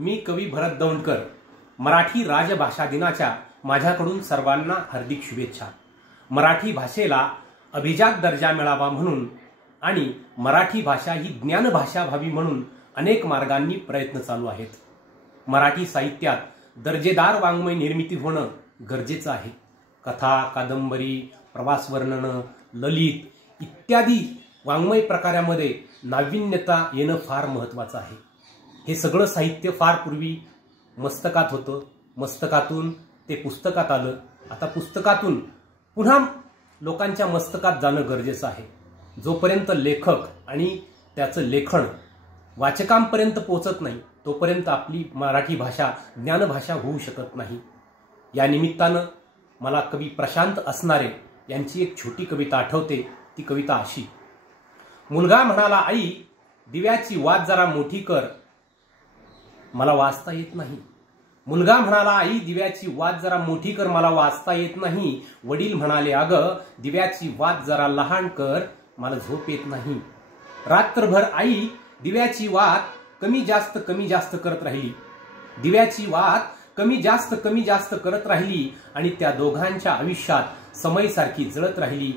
मी कवी भरत दौंडकर. मराठी राजभाषा दिनाच्या माझ्याकडून सर्वांना हार्दिक शुभेच्छा. मराठी भाषेला अभिजात दर्जा मिळावा म्हणून आणि मराठी भाषा ही ज्ञानभाषा व्हावी म्हणून अनेक मार्गांनी प्रयत्न चालू आहेत. मराठी साहित्यात दर्जेदार वाङ्मय निर्मिती होणं गरजेचं आहे. कथा, कादंबरी, प्रवास वर्णन, ललित इत्यादी वाङ्मय प्रकारामध्ये नाविन्यता येणं फार महत्त्वाचं आहे. हे सगळं साहित्य फार पूर्वी मस्तकात होतं, मस्तकातून ते पुस्तकात आलं, आता पुस्तकातून पुन्हा लोकांच्या मस्तकात जाणं गरजेचं आहे. जोपर्यंत लेखक आणि त्याचं लेखन वाचकांपर्यंत पोहोचत नाही तोपर्यंत आपली मराठी भाषा ज्ञानभाषा होऊ शकत नाही. या निमित्तानं मला कवी प्रशांत असणारे यांची एक छोटी कविता आठवते. ती कविता अशी: मुलगा म्हणाला, आई दिव्याची वात जरा मोठी कर, मला वाचता येत नाही. मुलगा म्हणाला, आई दिव्याची वात जरा मोठी कर, मला वाचता येत नाही. वडील म्हणाले, अगं दिव्याची वात जरा लहान कर, मला झोप येत नाही. रात्रभर आई दिव्याची वात कमी जास्त करत राहिली. दिव्याची वात कमी जास्त करत राहिली आणि त्या दोघांच्या आयुष्यात समईसारखी जळत राहिली.